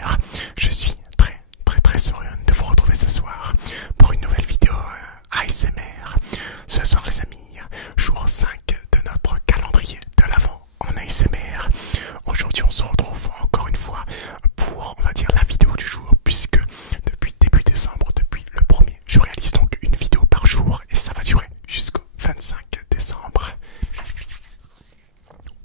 ASMR. Je suis très heureux de vous retrouver ce soir pour une nouvelle vidéo ASMR. Ce soir les amis, jour 5 de notre calendrier de l'Avent en ASMR. Aujourd'hui on se retrouve encore une fois pour, on va dire, la vidéo du jour, puisque depuis début décembre, depuis le 1er, je réalise donc une vidéo par jour et ça va durer jusqu'au 25 décembre.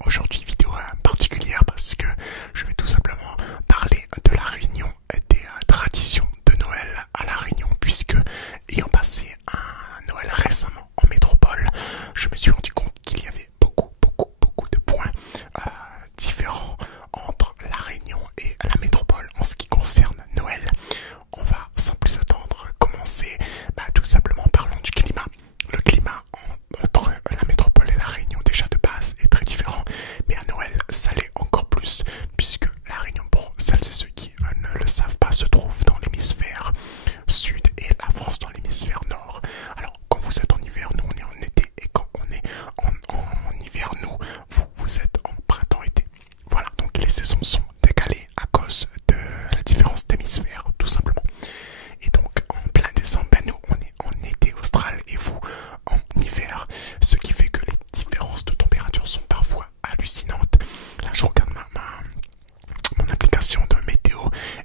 Aujourd'hui vidéo particulière parce que je vais tout simplement parler de la Réunion et des traditions de Noël à la Réunion, puisque ayant passé un Noël récemment en métropole, je me suis rendu compte qu'il y avait beaucoup de points différents entre la Réunion et la métropole en ce qui concerne Noël. On va sans plus attendre commencer tout simplement parlant du climat. Le climat entre la métropole et la Réunion déjà de base est très différent, mais à Noël ça l'est encore plus, puisque la Réunion, pour celles et ceux qui ne le savent pas, se trouve dans l'hémisphère sud et la France dans l'hémisphère nord. Alors quand vous êtes en hiver, nous on est en été, et quand on est en hiver, nous, vous êtes en printemps-été. Voilà, donc les saisons sont décalées à cause de la différence d'hémisphère, tout simplement. Et donc en plein décembre, nous on est en été austral et vous en hiver, ce qui fait que les différences de température sont parfois hallucinantes. Là je regarde mon application de météo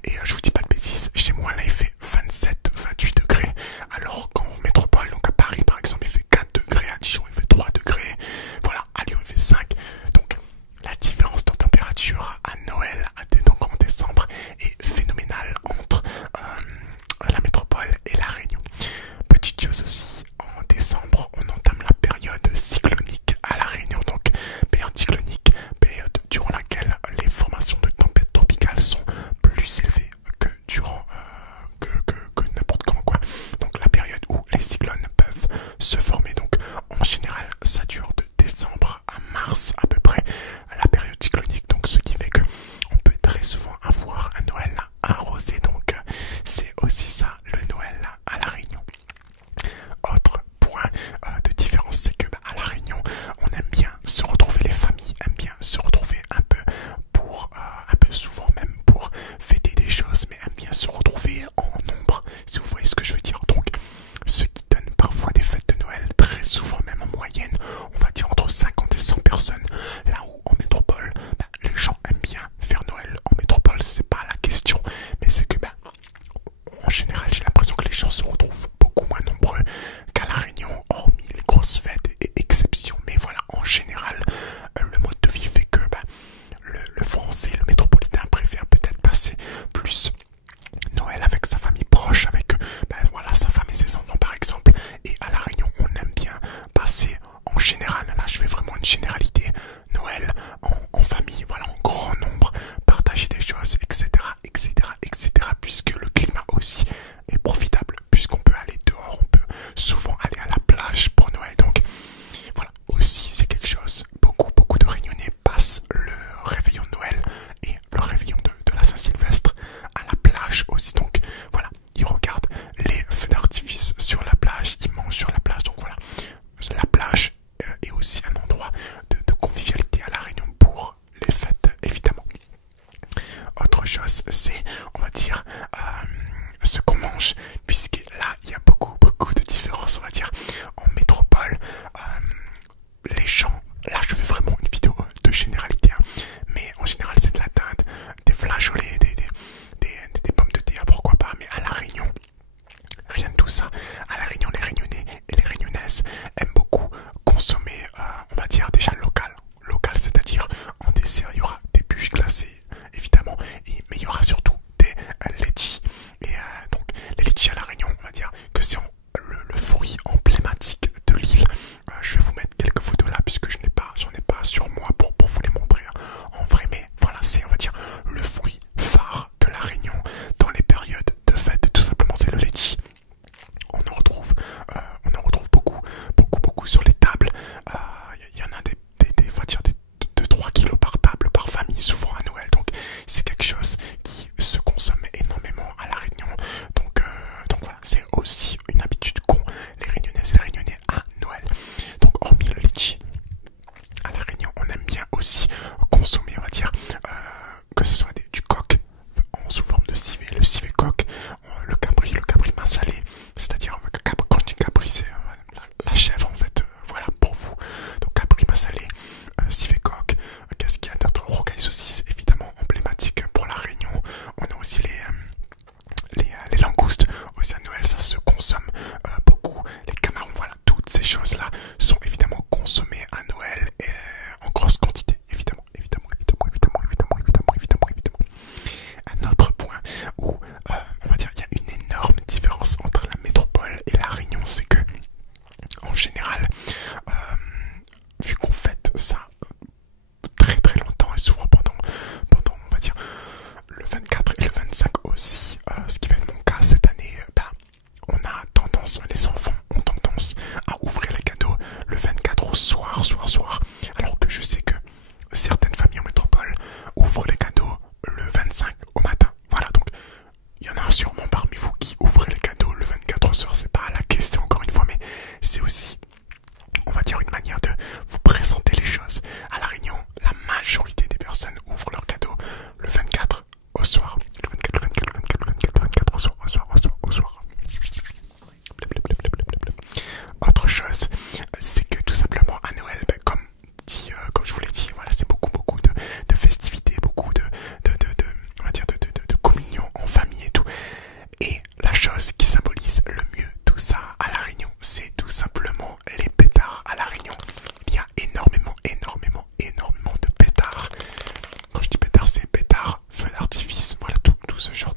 et je vous dis pas de bêtises, chez moi là il fait 27-28 degrés, alors qu'en métropole, donc à Paris par exemple, il fait 4 degrés, à Dijon il fait 3 degrés, voilà, à Lyon il fait 5. Donc la différence de température à Noël, donc en décembre, est phénoménale entre la métropole et la Réunion. Petite chose aussi, en décembre on entame la période cyclonique à la Réunion. Donc période cyclonique, période durant laquelle les formations de tempêtes tropicales sont plus élevées que durant que n'importe quand, quoi. Donc la période où les cyclones peuvent se former. Donc en général ça dure de décembre à mars à peu près, la période cyclonique, donc ce qui fait que on peut très souvent avoir un Noël arrosé. Donc c'est aussi ça le Noël à la Réunion. Autre point de différence, c'est que à la Réunion on aime bien se retrouver, les familles aiment bien se retrouver un peu pour un peu souvent même pour fêter des choses, mais aiment bien se retrouver en nombre, si vous voyez ce que je veux dire. Donc ce qui donne parfois des fêtes de Noël très souvent, même en moyenne, on va dire entre 50 et 100 personnes. Là où en métropole, les gens aiment bien faire Noël en métropole, c'est pas la question, mais c'est que en général j'ai l'impression que les gens se retrouvent beaucoup moins nombreux qu'à la Réunion, hormis les grosses fêtes et exceptions. Mais voilà, en général le mode de vie fait que le français, le métropolitain préfère peut-être passer plus Noël avec sa famille proche, avec voilà, sa femme et ses enfants par exemple. Et à la Réunion on aime bien passer en général, là je fais vraiment une généralité, Noël en famille, voilà, en grand nombre, partager des choses, etc, puisque le climat aussi est profitable, puisqu'on peut aller dehors, on peut souvent aller à la plage pour Noël. Donc voilà, aussi c'est quelque chose, beaucoup de Réunionnais passent le réveillon de Noël et le réveillon de la Saint-Sylvestre à la plage aussi. Donc voilà, ils regardent les feux d'artifice sur la plage, ils mangent sur la plage. Donc voilà, la plage est aussi un endroit de convivialité à la Réunion pour les fêtes, évidemment. Autre chose, c'est, on va dire, ce qu'on mange, puisque là il y a beaucoup de différences, on va dire. En métropole, les gens, là je fais vraiment une vidéo de généralité, mais en général c'est de la dinde, des flageolets, des pommes de terre, pourquoi pas. Mais à la Réunion, rien de tout ça. À la Réunion, les Réunionnais et les Réunionnaises aiment beaucoup consommer, on va dire, déjà local, c'est-à-dire en dessert il y aura des bûches glacées évidemment, mais il y aura surtout des litchis. Et donc les litchis à la Réunion, ce genre